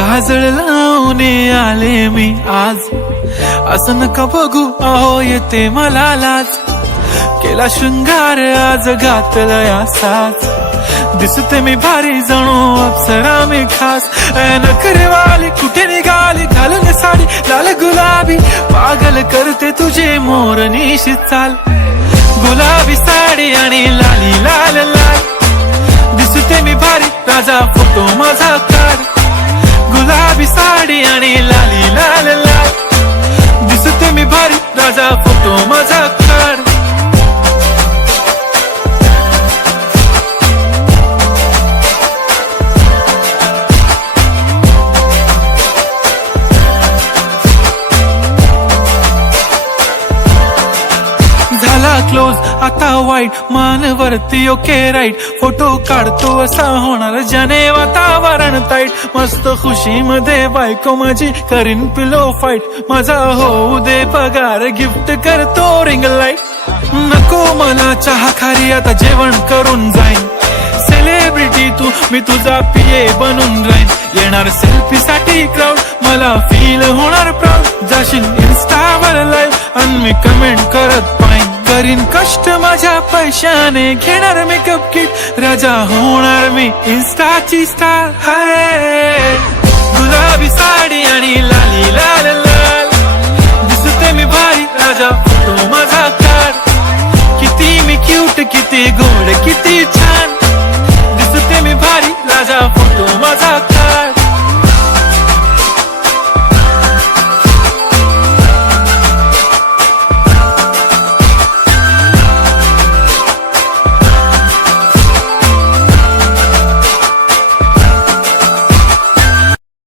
काजळ लावून आले मी आज, असं नका बघू अहो येते मला लाज. केला शृंगार आज घातला असाच, दिसते मी भारी जणू अप्सरा मी खास. नखरेवाली कुठे निघाली घालून साडी लाल गुलाबी, पागल करते तुझे मोरनीशी चाल. गुलाबी साडी आणि लाली लाल लाल, दिसते मी भारी राजा फोटो माझा काढ. गुलाबी साडी आणि लाली लाल लाल, दिसते मी भारी राजा फोटो माझा काढ. झाला क्लोज आता वाईट, मानवरती ओके राईट. फोटो काढतो असा होणार ज्याने वातावरण ताईट. मस्त खुशी मध्ये बायको माझी करीन पिलो फाईट. माझा होऊ दे पगार गिफ्ट करतो रिंग लाईट. नको मला चहा खारी आता जेवण करून जाईन. सेलिब्रिटी तू मी तुझा पिये बनून राहीन. येणार सेल्फी साठी क्राऊड मला फील होणार प्राऊड. जाशील इन्स्टावर लाईव्ह आणि मी कमेंट करत पाहिन. करीन कष्ट माझ्या पैशाने घेणार मेकअप किट. राजा होणार मी इन्स्टाची स्टार. हाय